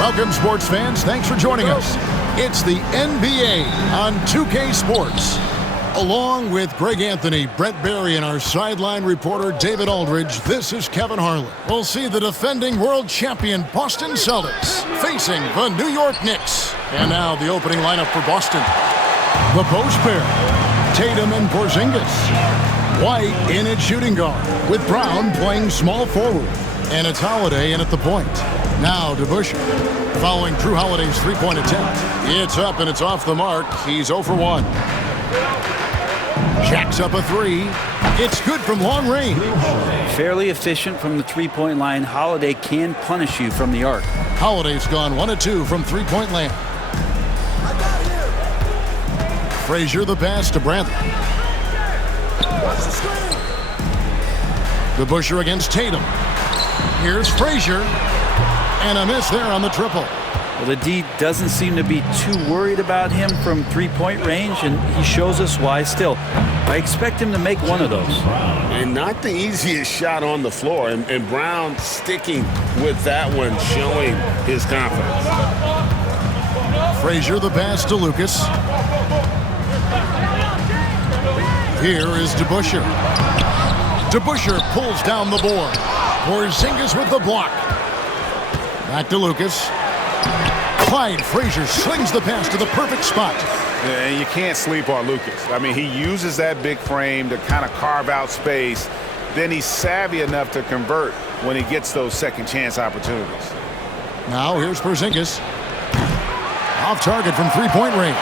Welcome, sports fans. Thanks for joining us. It's the NBA on 2K Sports. Along with Greg Anthony, Brett Barry, and our sideline reporter David Aldridge, this is Kevin Harlan. We'll see the defending world champion Boston Celtics facing the New York Knicks. And now the opening lineup for Boston. The post pair, Tatum and Porzingis. White in at shooting guard, with Brown playing small forward. And it's Holiday in at the point. Now DeBusschere, following Drew Holiday's three-point attempt. It's up and it's off the mark. He's 0 for 1. Jacks up a three. It's good from long range. Fairly efficient from the three-point line. Holiday can punish you from the arc. Holiday's gone 1 of 2 from three-point land. Frazier the pass to Bradley. DeBusschere against Tatum. Here's Frazier. And a miss there on the triple. Well, the D doesn't seem to be too worried about him from three-point range, and he shows us why still. I expect him to make one of those. And not the easiest shot on the floor. And Brown sticking with that one, showing his confidence. Frazier the pass to Lucas. Here is DeBusschere. DeBusschere pulls down the board. Porzingis with the block. Back to Lucas. Clyde Frazier slings the pass to the perfect spot. Yeah, and you can't sleep on Lucas. I mean, he uses that big frame to kind of carve out space. Then he's savvy enough to convert when he gets those second chance opportunities. Now here's Porzingis. Off target from three-point range.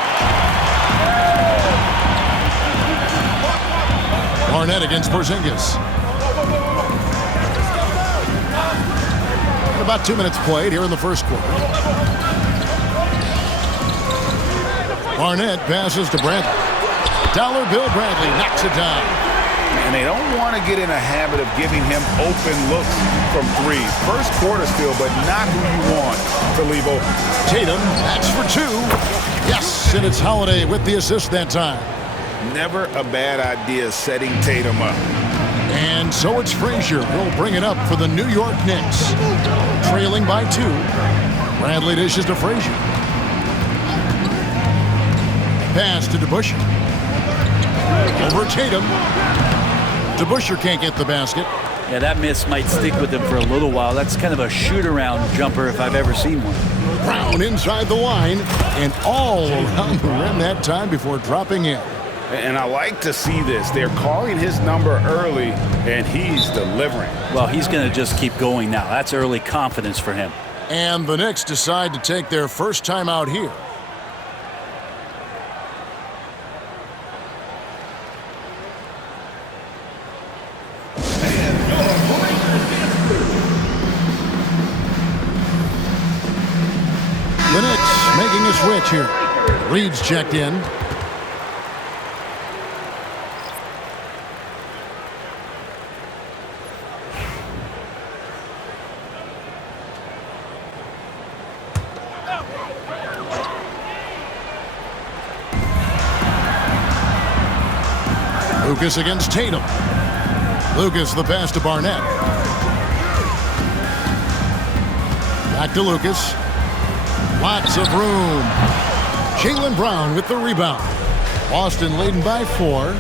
Barnett against Porzingis. About 2 minutes played here in the first quarter. Barnett passes to Bradley. Dollar Bill Bradley knocks it down. And they don't want to get in a habit of giving him open looks from three. First quarter still, but not who you want to leave open. Tatum, that's for 2. Yes, and it's Holiday with the assist that time. Never a bad idea setting Tatum up. And so it's Frazier who'll bring it up for the New York Knicks. Trailing by 2. Bradley dishes to Frazier. Pass to DeBusschere. Over Tatum. DeBusschere can't get the basket. Yeah, that miss might stick with him for a little while. That's kind of a shoot-around jumper if I've ever seen one. Brown inside the line and all around the rim that time before dropping in. And I like to see this. They're calling his number early, and he's delivering. Well, he's going to just keep going now. That's early confidence for him. And the Knicks decide to take their first time out here. The Knicks making a switch here. Reed's checked in. Lucas against Tatum. Lucas the pass to Barnett. Back to Lucas. Lots of room. Jaylen Brown with the rebound. Boston leading by 4.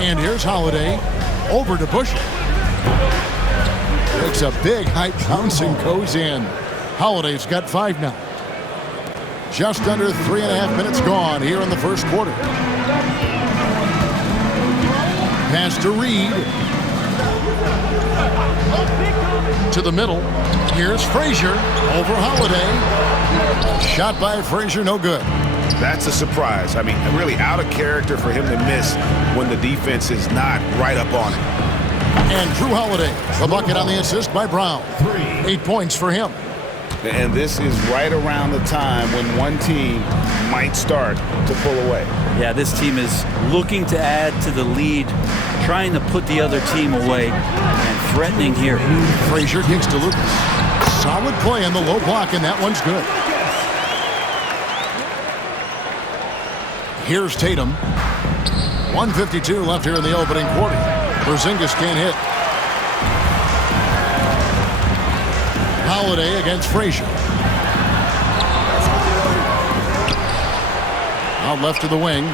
And here's Holiday. Over to DeBusschere. Takes a big high bounce and goes in. Holiday's got 5 now. Just under 3.5 minutes gone here in the first quarter. Pass to Reed. To the middle. Here's Frazier over Holiday. Shot by Frazier, no good. That's a surprise. I mean, really out of character for him to miss when the defense is not right up on him. And Drew Holiday, the bucket on the assist by Brown. 8 points for him. And this is right around the time when one team might start to pull away. Yeah, this team is looking to add to the lead, trying to put the other team away, and threatening here. Frazier kicks to Lucas. Solid play on the low block, and that one's good. Here's Tatum. 1:52 left here in the opening quarter. Porzingis can't hit. Holiday against Frazier. Out left to the wing.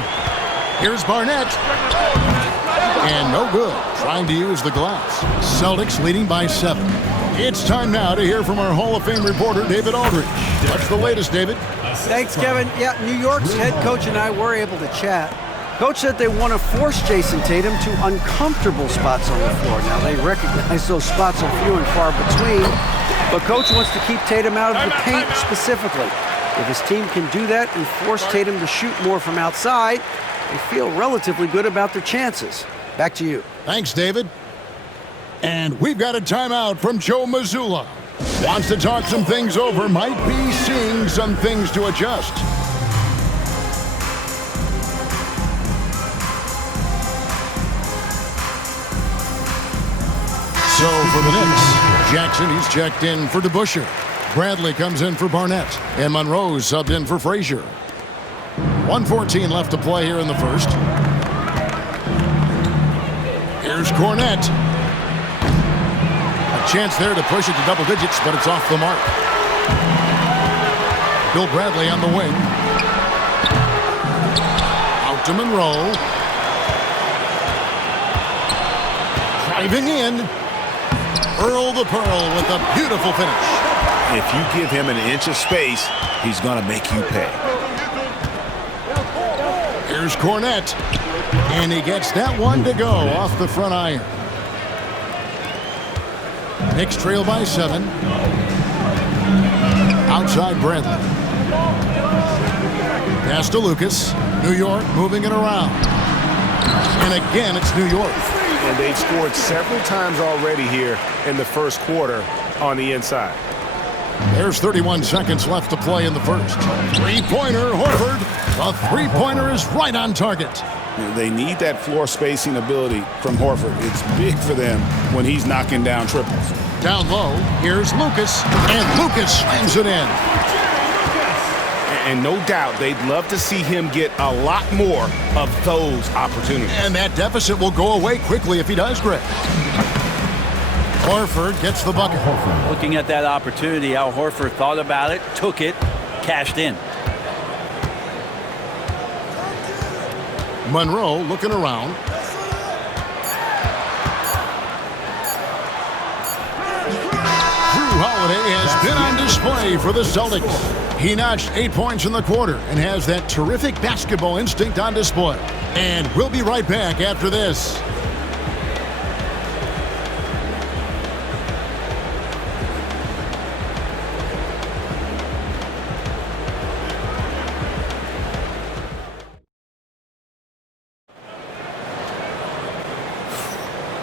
Here's Barnett. And no good. Trying to use the glass. Celtics leading by 7. It's time now to hear from our Hall of Fame reporter, David Aldridge. What's the latest, David? Thanks, Kevin. Yeah, New York's head coach and I were able to chat. Coach said they want to force Jason Tatum to uncomfortable spots on the floor. Now, they recognize those spots are few and far between, but Coach wants to keep Tatum out of the paint specifically. If his team can do that and force Tatum to shoot more from outside, they feel relatively good about their chances. Back to you. Thanks, David. And we've got a timeout from Joe Mazzulla. Wants to talk some things over, might be seeing some things to adjust. So for the Knicks, Jackson, he's checked in for DeBusschere. Bradley comes in for Barnett. And Monroe's subbed in for Frazier. 1:14 left to play here in the first. Here's Cornette. A chance there to push it to double digits, but it's off the mark. Bill Bradley on the wing. Out to Monroe. Driving in. Earl the Pearl with a beautiful finish. If you give him an inch of space, he's going to make you pay. Here's Cornette. And he gets that one to go off the front iron. Knicks trail by 7. Outside Bradley. Pass to Lucas. New York moving it around. And again, it's New York. And they've scored several times already here in the first quarter on the inside. There's 31 seconds left to play in the first. Three-pointer, Horford. The three-pointer is right on target. They need that floor spacing ability from Horford. It's big for them when he's knocking down triples. Down low, here's Lucas. And Lucas slams it in. And no doubt they'd love to see him get a lot more of those opportunities. And that deficit will go away quickly if he does, Greg. Horford gets the bucket. Looking at that opportunity, Al Horford thought about it, took it, cashed in. Monroe looking around. Drew Holiday has been on display for the Celtics. He notched 8 points in the quarter and has that terrific basketball instinct on display. And we'll be right back after this.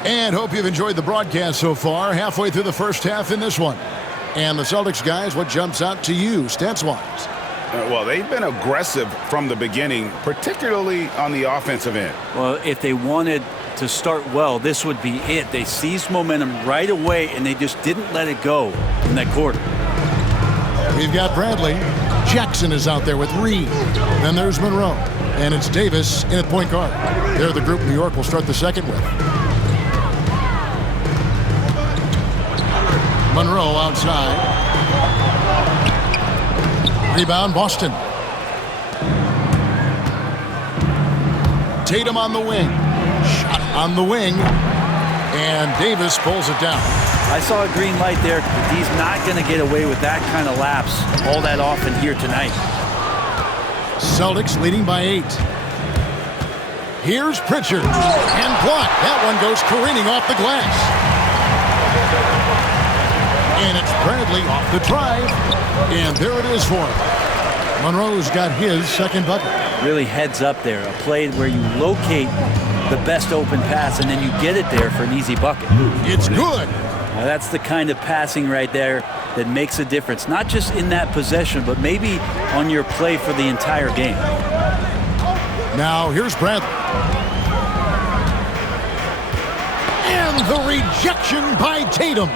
And hope you've enjoyed the broadcast so far. Halfway through the first half in this one. And the Celtics guys, what jumps out to you stats-wise? Well, they've been aggressive from the beginning, particularly on the offensive end. Well, if they wanted to start well, this would be it. They seized momentum right away, and they just didn't let it go in that quarter. We've got Bradley. Jackson is out there with Reed. Then there's Monroe. And it's Davis in at point guard. They're the group New York will start the second with. Monroe outside. Rebound, Boston. Tatum on the wing. Shot on the wing. And Davis pulls it down. I saw a green light there. He's not going to get away with that kind of lapse all that often here tonight. Celtics leading by 8. Here's Pritchard. And blocked. That one goes careening off the glass. And it's Bradley off the drive. And there it is for him. Monroe's got his second bucket. Really heads up there. A play where you locate the best open pass and then you get it there for an easy bucket. It's good. Now that's the kind of passing right there that makes a difference. Not just in that possession, but maybe on your play for the entire game. Now here's Bradley. And the rejection by Tatum.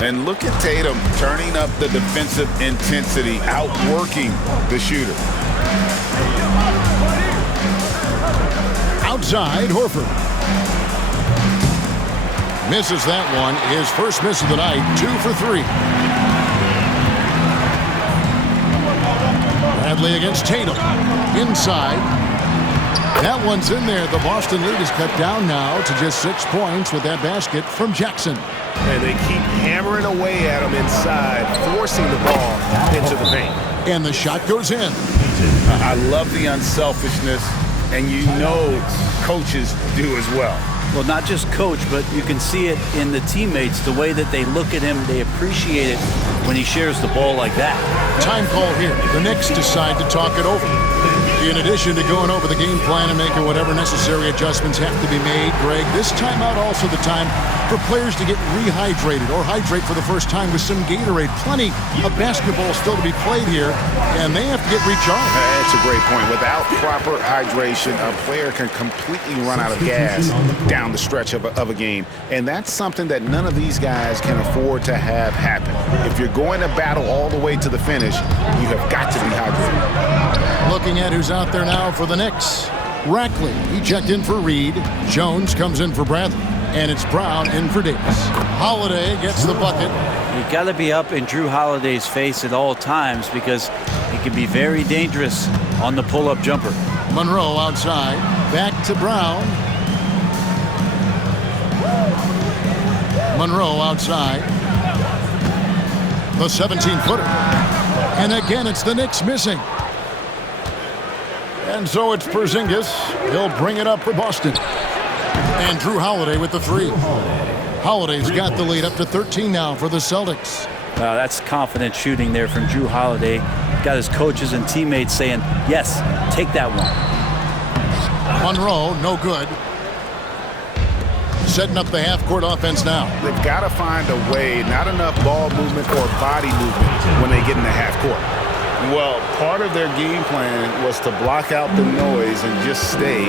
And look at Tatum turning up the defensive intensity, outworking the shooter. Outside, Horford. Misses that one. His first miss of the night, 2 for 3. Bradley against Tatum. Inside. That one's in there. The Boston lead is cut down now to just 6 points with that basket from Jackson. And they keep hammering away at him inside, forcing the ball into the paint. And the shot goes in. I love the unselfishness, and you know coaches do as well. Well, not just coach, but you can see it in the teammates, the way that they look at him. They appreciate it when he shares the ball like that. Time call here. The Knicks decide to talk it over. In addition to going over the game plan and making whatever necessary adjustments have to be made, Greg, this timeout also the time for players to get rehydrated or hydrate for the first time with some Gatorade. Plenty of basketball still to be played here, and they have to get recharged. That's a great point. Without proper hydration, a player can completely run out of gas down the stretch of a game, and that's something that none of these guys can afford to have happen. If you're going to battle all the way to the finish, you have got to be hydrated. Looking at who's out there now for the Knicks. Rackley, he checked in for Reed. Jones comes in for Bradley. And it's Brown in for Davis. Holiday gets the bucket. You got to be up in Drew Holiday's face at all times because he can be very dangerous on the pull-up jumper. Monroe outside. Back to Brown. Monroe outside. The 17-footer. And again, it's the Knicks missing. And so it's Porzingis. He'll bring it up for Boston. And Drew Holiday with the three. Holiday's got the lead up to 13 now for the Celtics. That's confident shooting there from Drew Holiday. Got his coaches and teammates saying, yes, take that one. Monroe, no good. Setting up the half-court offense now. They've got to find a way, not enough ball movement or body movement when they get in the half-court. Well, part of their game plan was to block out the noise and just stay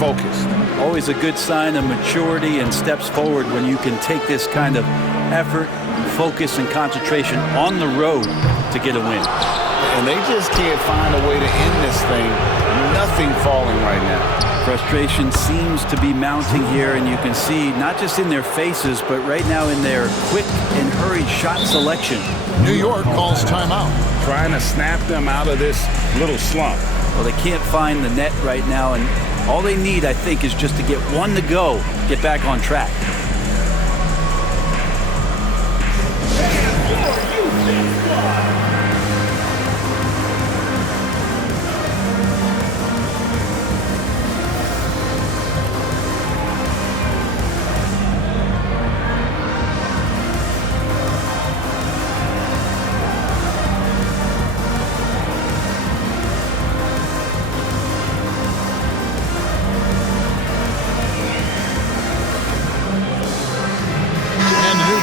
focused. Always a good sign of maturity and steps forward when you can take this kind of effort, focus, and concentration on the road to get a win. And they just can't find a way to end this thing. Nothing falling right now. Frustration seems to be mounting here, and you can see not just in their faces, but right now in their quick and hurried shot selection. New York calls timeout. Trying to snap them out of this little slump. Well, they can't find the net right now, and all they need, I think, is just to get one to go, get back on track.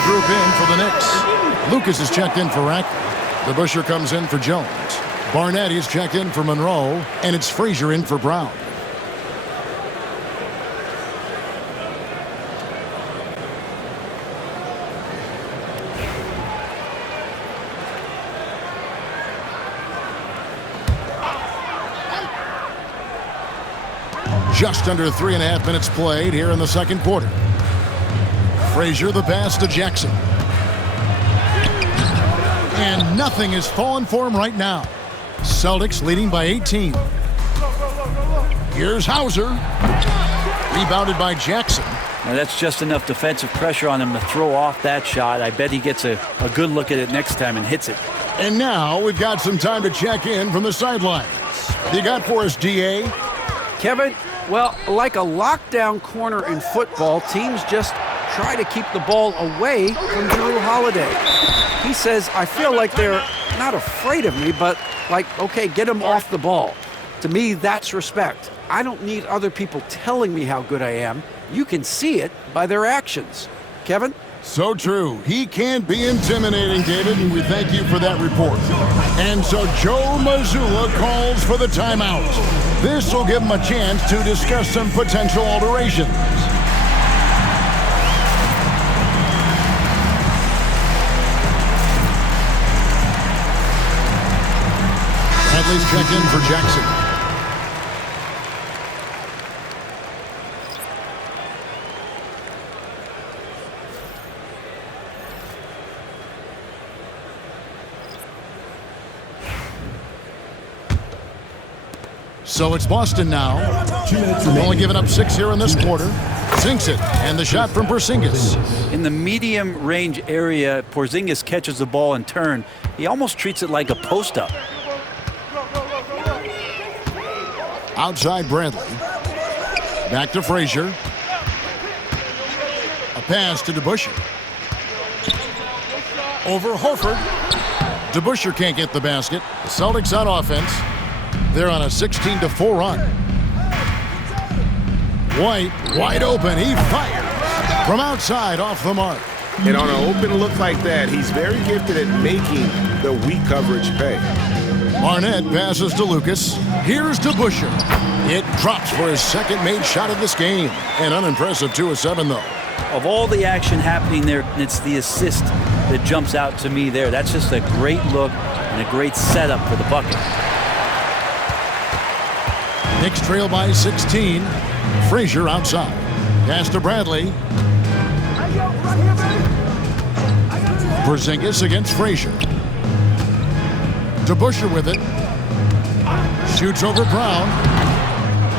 Group in for the Knicks. Lucas is checked in for Rackley. The Busher comes in for Jones. Barnett is checked in for Monroe. And it's Frazier in for Brown. Just under 3.5 minutes played here in the second quarter. Frazier the pass to Jackson. And nothing is falling for him right now. Celtics leading by 18. Here's Hauser. Rebounded by Jackson. Now that's just enough defensive pressure on him to throw off that shot. I bet he gets a good look at it next time and hits it. And now we've got some time to check in from the sidelines. You got for us, DA? Kevin, well, like a lockdown corner in football, teams just try to keep the ball away from Drew Holiday. He says, I feel like they're not afraid of me, but like, okay, get him off the ball. To me, that's respect. I don't need other people telling me how good I am. You can see it by their actions. Kevin? So true. He can't be intimidating, David, and we thank you for that report. And so Joe Mazzulla calls for the timeout. This will give him a chance to discuss some potential alterations. Bradley's checked in for Jackson. So it's Boston now. Only giving up 6 here in this quarter. Sinks it, and the shot from Porzingis. In the medium range area, Porzingis catches the ball in turn. He almost treats it like a post-up. Outside Bradley. Back to Frazier. A pass to DeBusschere. Over Horford. DeBusschere can't get the basket. The Celtics on offense. They're on a 16-4 run. White, wide open. He fires from outside off the mark. And on an open look like that, he's very gifted at making the weak coverage pay. Barnett passes to Lucas. Here's DeBusschere. It drops for his second made shot of this game. An unimpressive 2 of 7, though. Of all the action happening there, it's the assist that jumps out to me there. That's just a great look and a great setup for the bucket. Knicks trail by 16. Frazier outside. Pass to Bradley. Porzingis against Frazier. DeBusschere with it. Shoots over Brown.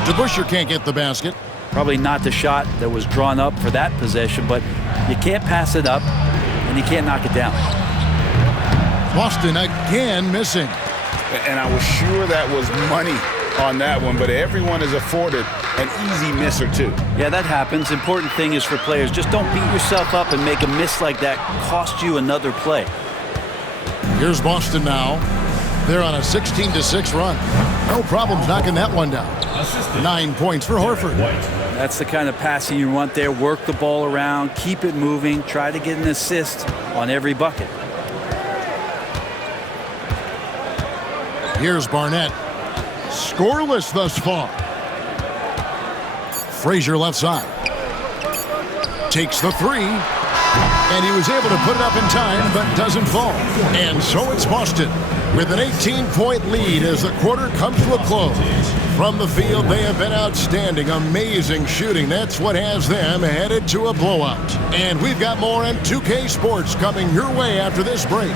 DeBusschere can't get the basket. Probably not the shot that was drawn up for that possession, but you can't pass it up and you can't knock it down. Boston again missing. And I was sure that was money on that one, but everyone is afforded an easy miss or two. Yeah, that happens. Important thing is for players, just don't beat yourself up and make a miss like that cost you another play. Here's Boston now. They're on a 16-6 run. No problems knocking that one down. 9 points for Horford. That's the kind of passing you want there. Work the ball around, keep it moving, try to get an assist on every bucket. Here's Barnett. Scoreless thus far. Frazier left side. Takes the 3. And he was able to put it up in time, but doesn't fall. And so it's Boston with an 18-point lead as the quarter comes to a close. From the field, they have been outstanding. Amazing shooting. That's what has them headed to a blowout. And we've got more on 2K Sports coming your way after this break.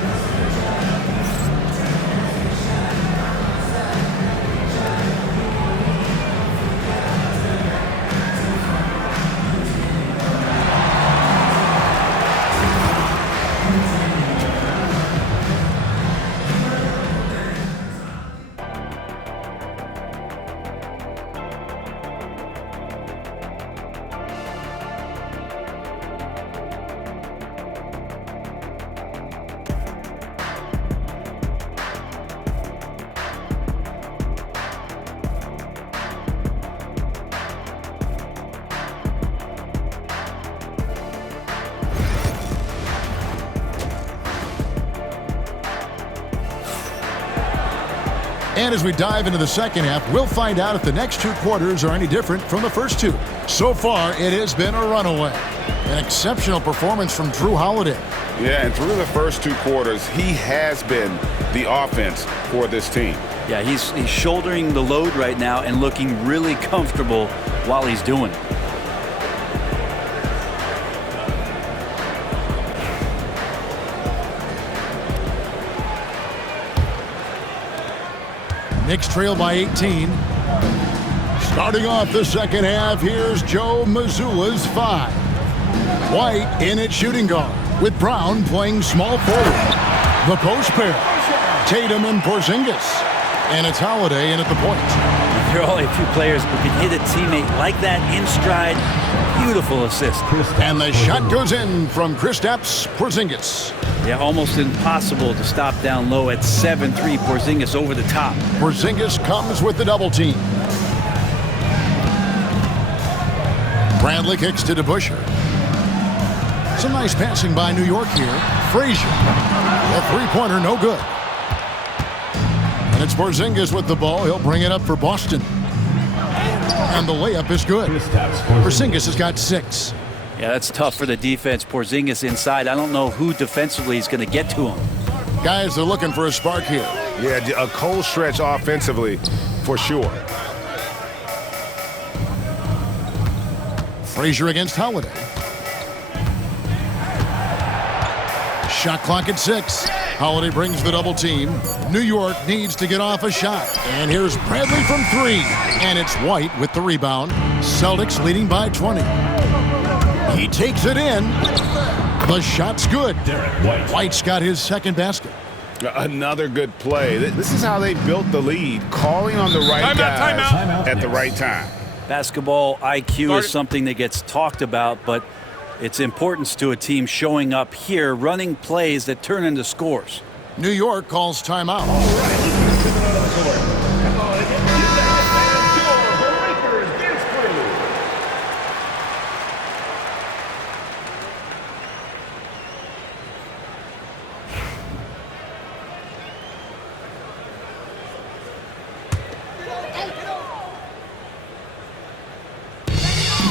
And as we dive into the second half, we'll find out if the next 2 quarters are any different from the first 2. So far, it has been a runaway. An exceptional performance from Drew Holiday. Yeah, and through the first 2 quarters, he has been the offense for this team. Yeah, he's shouldering the load right now and looking really comfortable while he's doing it. Knicks trail by 18. Starting off the second half, here's Joe Mazzulla's 5. White in at shooting guard, with Brown playing small forward. The post pair, Tatum and Porzingis. And it's Holiday in at the point. There are only a few players who can hit a teammate like that in stride. Beautiful assist. And the shot goes in from Kristaps Porzingis. Yeah, almost impossible to stop down low at 7-3. Porzingis over the top. Porzingis comes with the double team. Bradley kicks to DeBusschere. Some nice passing by New York here. Frazier. A 3-pointer, no good. And it's Porzingis with the ball. He'll bring it up for Boston. And the layup is good. Porzingis has got 6. Yeah, that's tough for the defense. Porzingis inside. I don't know who defensively is going to get to him. Guys are looking for a spark here. Yeah, a cold stretch offensively for sure. Frazier against Holiday. Shot clock at 6. Holiday brings the double team. New York needs to get off a shot. And here's Bradley from 3. And it's White with the rebound. Celtics leading by 20. He takes it in. The shot's good. White's got his second basket. Another good play. This is how they built the lead, calling on the right guys at the right time. Basketball IQ is something that gets talked about, but its importance to a team showing up here, running plays that turn into scores. New York calls timeout.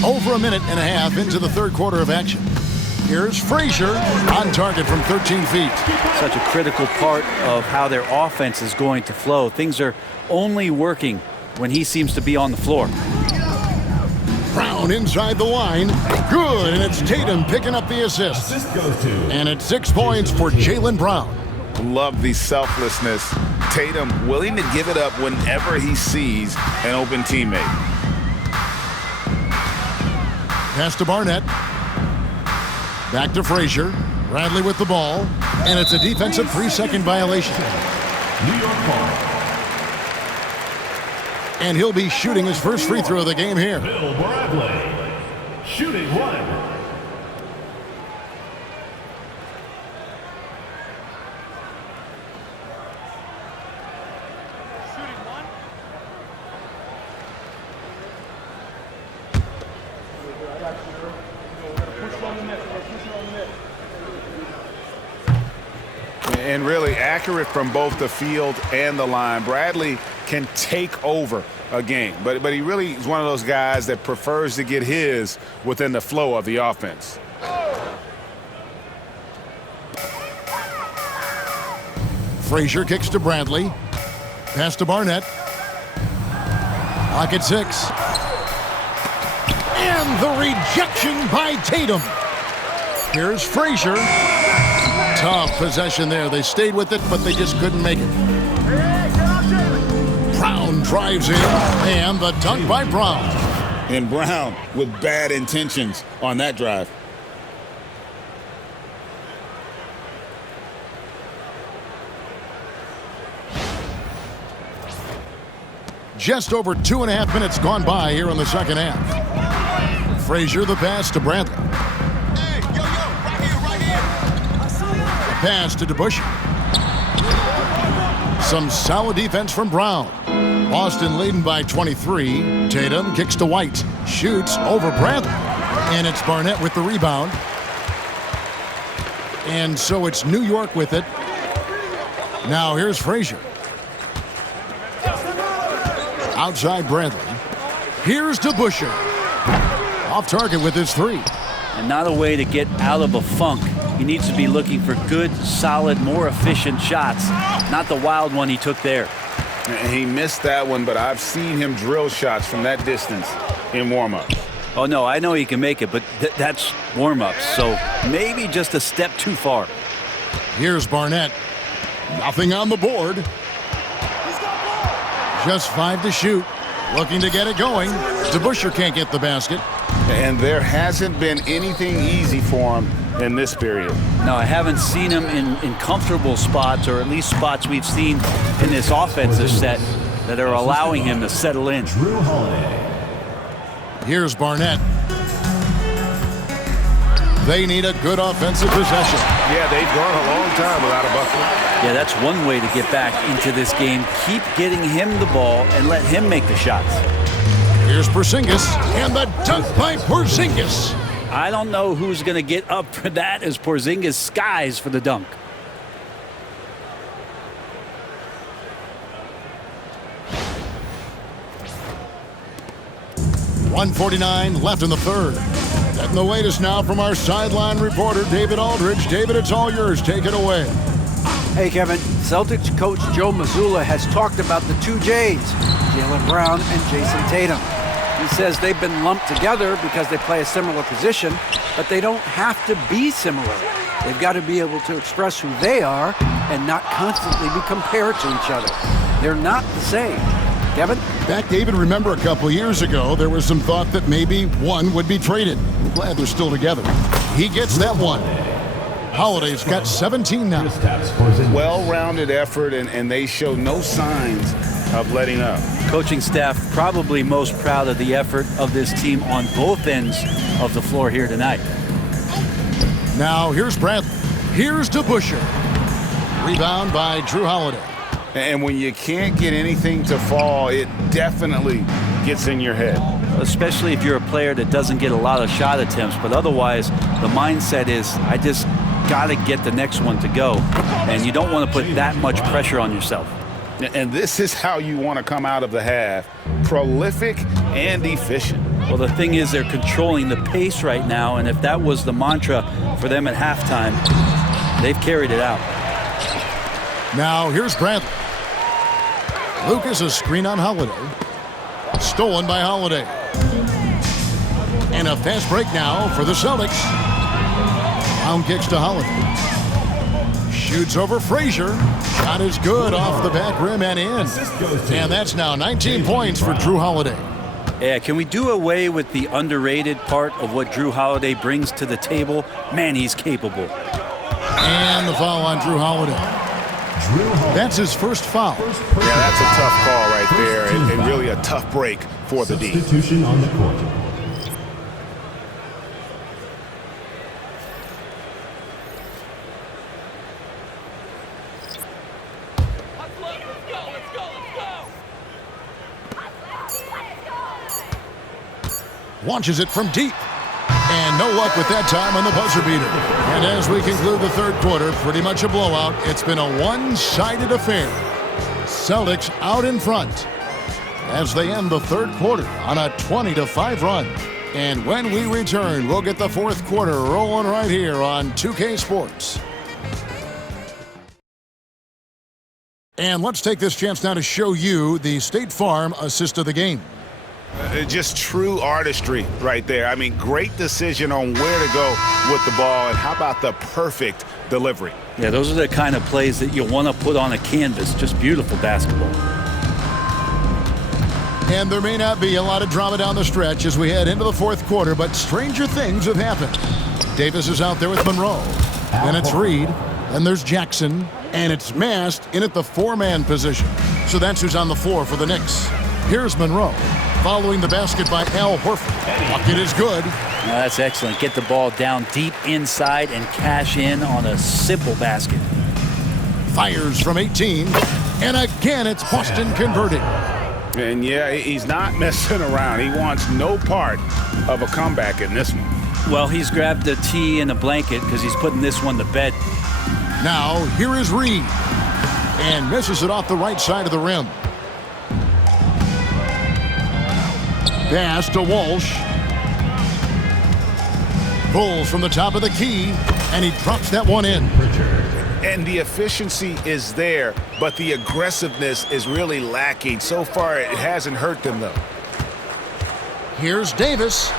Over a minute and a half into the third quarter of action. Here's Frazier on target from 13 feet. Such a critical part of how their offense is going to flow. Things are only working when he seems to be on the floor. Brown inside the line. Good, and it's Tatum picking up the assist. And it's 6 points for Jaylen Brown. Love the selflessness. Tatum willing to give it up whenever he sees an open teammate. Pass to Barnett. Back to Frazier. Bradley with the ball. And it's a defensive 3-second violation. New York ball. And he'll be shooting his first free throw of the game here. Bill Bradley. Shooting 1. And really accurate from both the field and the line. Bradley can take over a game, but he really is one of those guys that prefers to get his within the flow of the offense. Frazier kicks to Bradley. Pass to Barnett. Lock at 6. And the rejection by Tatum. Here's Frazier. Tough possession there. They stayed with it, but they just couldn't make it. Brown drives in, and the dunk by Brown. And Brown with bad intentions on that drive. Just over 2.5 minutes gone by here in the second half. Frazier the pass to Bradley. Pass to DeBusschere. Some solid defense from Brown. Boston leading by 23. Tatum kicks to White. Shoots over Bradley. And it's Barnett with the rebound. And so it's New York with it. Now here's Frazier. Outside Bradley. Here's DeBusschere. Off target with his 3. And not a way to get out of a funk. He needs to be looking for good, solid, more efficient shots, not the wild one he took there. He missed that one, but I've seen him drill shots from that distance in warm-ups. Oh, no, I know he can make it, but that's warm-ups, so maybe just a step too far. Here's Barnett. Nothing on the board. Just 5 to shoot. Looking to get it going. DeBusschere can't get the basket. And there hasn't been anything easy for him in this period. No, I haven't seen him in comfortable spots, or at least spots we've seen in this offensive set that are allowing him to settle in. Drew Holiday. Here's Barnett. They need a good offensive possession. Yeah, they've gone a long time without a bucket. Yeah, that's one way to get back into this game. Keep getting him the ball and let him make the shots. Here's Porzingis, and the dunk by Porzingis. I don't know who's going to get up for that as Porzingis skies for the dunk. .149 left in the third. Getting the latest now from our sideline reporter, David Aldridge. David, it's all yours. Take it away. Hey, Kevin. Celtics coach Joe Mazzulla has talked about the 2 J's, Jaylen Brown and Jason Tatum. He says they've been lumped together because they play a similar position, but they don't have to be similar. They've got to be able to express who they are and not constantly be compared to each other. They're not the same. Kevin? Back, David, remember a couple years ago, there was some thought that maybe one would be traded. I'm glad they're still together. He gets that one. Holiday's got 17 now. Well-rounded effort, and they show no signs of letting up. Coaching staff probably most proud of the effort of this team on both ends of the floor here tonight. Now here's Bradley. Here's DeBusschere. Rebound by Drew Holiday. And when you can't get anything to fall, it definitely gets in your head. Especially if you're a player that doesn't get a lot of shot attempts, but otherwise the mindset is, I just got to get the next one to go. And you don't want to put that much pressure on yourself. And this is how you want to come out of the half. Prolific and efficient. Well, the thing is, they're controlling the pace right now, and if that was the mantra for them at halftime, they've carried it out. Now here's Bradley. Lucas, a screen on Holiday. Stolen by Holiday. And a fast break now for the Celtics. Round kicks to Holiday. Shoots over Frazier. Shot is good off the back rim and in. And that's now 19 points for Drew Holiday. Yeah, can we do away with the underrated part of what Drew Holiday brings to the table? Man, he's capable. And the foul on Drew Holiday. That's his first foul. Yeah, that's a tough call right there, and really a tough break for the D. Substitution on the court. Launches it from deep. And no luck with that time on the buzzer beater. And as we conclude the third quarter, pretty much a blowout. It's been a one-sided affair. Celtics out in front as they end the third quarter on a 20-5 run. And when we return, we'll get the fourth quarter rolling right here on 2K Sports. And let's take this chance now to show you the State Farm assist of the game. Just true artistry right there. I mean, great decision on where to go with the ball, and how about the perfect delivery? Yeah, those are the kind of plays that you want to put on a canvas. Just beautiful basketball. And there may not be a lot of drama down the stretch as we head into the fourth quarter, but stranger things have happened. Davis is out there with Monroe. Then it's Reed. Then there's Jackson. And it's Mast in at the four-man position. So that's who's on the floor for the Knicks. Here's Monroe. Following the basket by Al Horford. Bucket is good. That's excellent. Get the ball down deep inside and cash in on a simple basket. Fires from 18. And again, it's Boston converting. And yeah, he's not messing around. He wants no part of a comeback in this one. Well, he's grabbed the tee and a blanket because he's putting this one to bed. Now, here is Reed. And misses it off the right side of the rim. Pass to Walsh. Pulls from the top of the key, and he drops that one in. And the efficiency is there, but the aggressiveness is really lacking. So far, it hasn't hurt them, though. Here's Davis.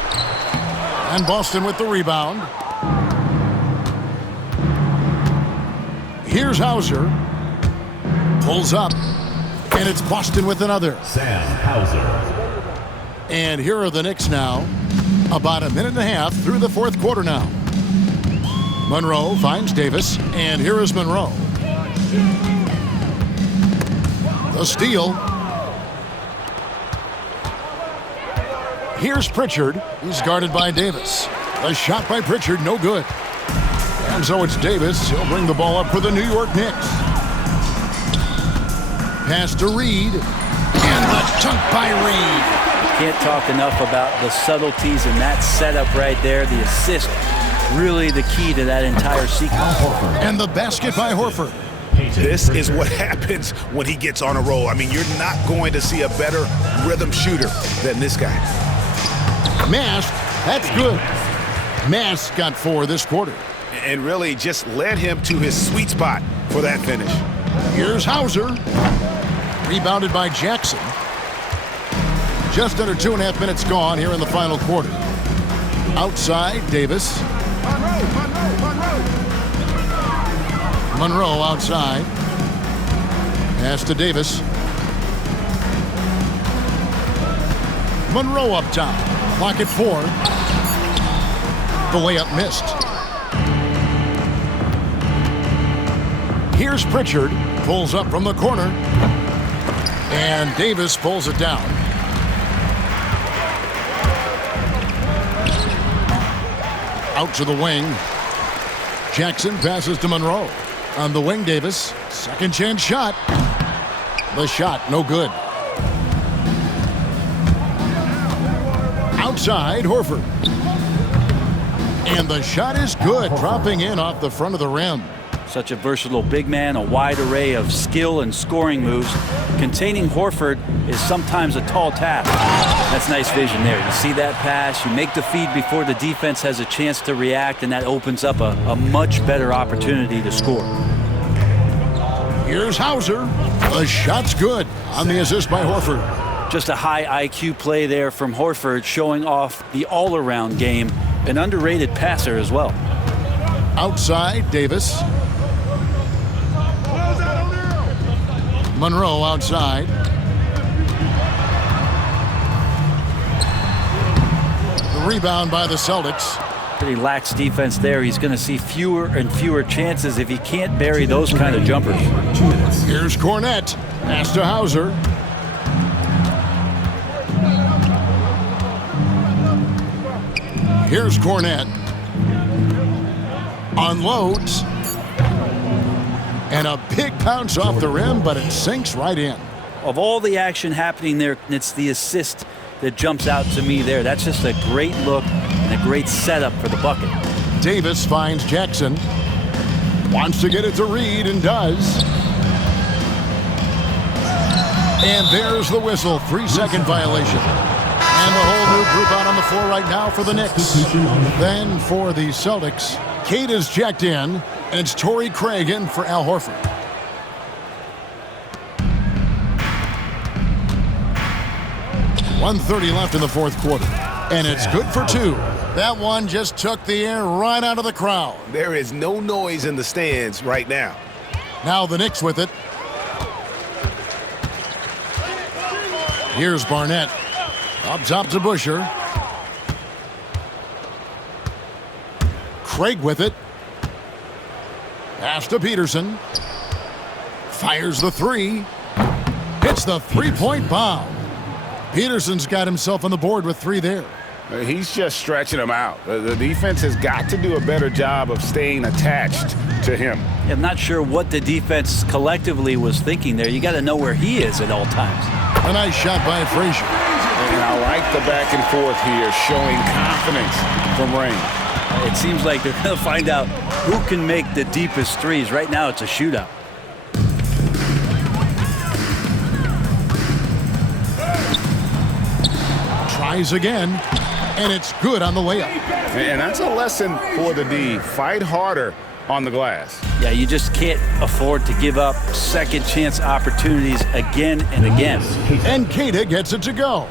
And Boston with the rebound. Here's Hauser. Pulls up, and it's Boston with another. Sam Hauser. And here are the Knicks now. About a minute and a half through the fourth quarter now. Monroe finds Davis, and here is Monroe. The steal. Here's Pritchard. He's guarded by Davis. A shot by Pritchard, no good. And so it's Davis. He'll bring the ball up for the New York Knicks. Pass to Reed. And the dunk by Reed. Can't talk enough about the subtleties in that setup right there. The assist, really the key to that entire sequence. And the basket by Horford. This is what happens when he gets on a roll. I mean, you're not going to see a better rhythm shooter than this guy. Mast, that's good. Mast got 4 this quarter. And really just led him to his sweet spot for that finish. Here's Hauser. Rebounded by Jackson. Just under 2.5 minutes gone here in the final quarter. Outside, Davis. Monroe outside. Pass to Davis. Monroe up top. Clock at 4. The layup missed. Here's Pritchard. Pulls up from the corner. And Davis pulls it down. Out to the wing. Jackson passes to Monroe. On the wing, Davis. Second chance shot. The shot, no good. Outside, Horford. And the shot is good, dropping in off the front of the rim. Such a versatile big man, a wide array of skill and scoring moves. Containing Horford is sometimes a tall task. That's nice vision there. You see that pass, you make the feed before the defense has a chance to react, and that opens up a much better opportunity to score. Here's Hauser. The shot's good on the assist by Horford. Just a high IQ play there from Horford, showing off the all-around game. An underrated passer as well. Outside, Davis. Monroe outside. The rebound by the Celtics. Pretty lax defense there. He's going to see fewer and fewer chances if he can't bury those kind of jumpers. Here's Cornette. Pass to Hauser. Here's Cornette. Unloads. And a big bounce off the rim, but it sinks right in. Of all the action happening there, it's the assist that jumps out to me there. That's just a great look and a great setup for the bucket. Davis finds Jackson. Wants to get it to Reed and does. And there's the whistle. 3-second violation. And the whole new group out on the floor right now for the Knicks. Then for the Celtics, Kate is checked in. And it's Torrey Craig in for Al Horford. .130 left in the fourth quarter. And it's good for 2. That one just took the air right out of the crowd. There is no noise in the stands right now. Now the Knicks with it. Here's Barnett. Up top to Busher. Craig with it. Pass to Peterson. Fires the 3. Hits the three-point bomb. Peterson's got himself on the board with 3 there. He's just stretching him out. The defense has got to do a better job of staying attached to him. Yeah, I'm not sure what the defense collectively was thinking there. You got to know where he is at all times. A nice shot by Frazier. And I like the back and forth here, showing confidence from Rain. It seems like they're going to find out who can make the deepest threes. Right now, it's a shootout. Tries again, and it's good on the layup. And that's a lesson for the D. Fight harder on the glass. Yeah, you just can't afford to give up second chance opportunities again and again. And Keita gets it to go.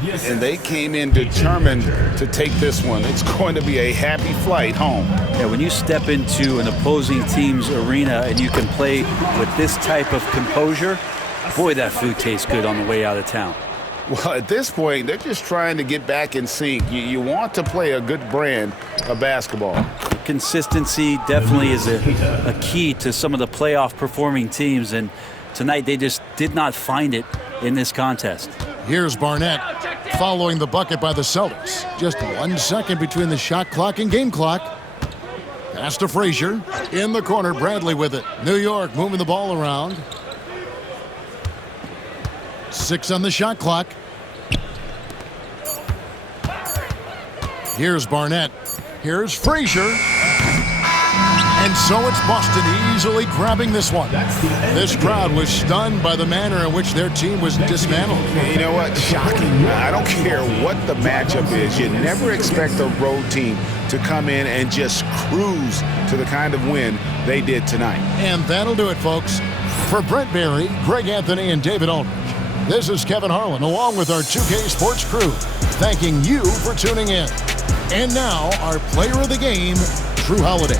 And they came in determined to take this one. It's going to be a happy flight home. Yeah, when you step into an opposing team's arena and you can play with this type of composure, boy, that food tastes good on the way out of town. Well, at this point, they're just trying to get back in sync. You want to play a good brand of basketball. Consistency definitely is a key to some of the playoff performing teams, and tonight they just did not find it in this contest. Here's Barnett following the bucket by the Celtics. Just 1 second between the shot clock and game clock. Pass to Frazier. In the corner, Bradley with it. New York moving the ball around. 6 on the shot clock. Here's Barnett. Here's Frazier. And so it's Boston easily grabbing this one. This crowd was stunned by the manner in which their team was dismantled. You know what? Shocking. I don't care what the matchup is. You never expect a road team to come in and just cruise to the kind of win they did tonight. And that'll do it, folks. For Brent Barry, Greg Anthony, and David Aldridge, this is Kevin Harlan, along with our 2K Sports crew, thanking you for tuning in. And now, our player of the game, Drew Holiday.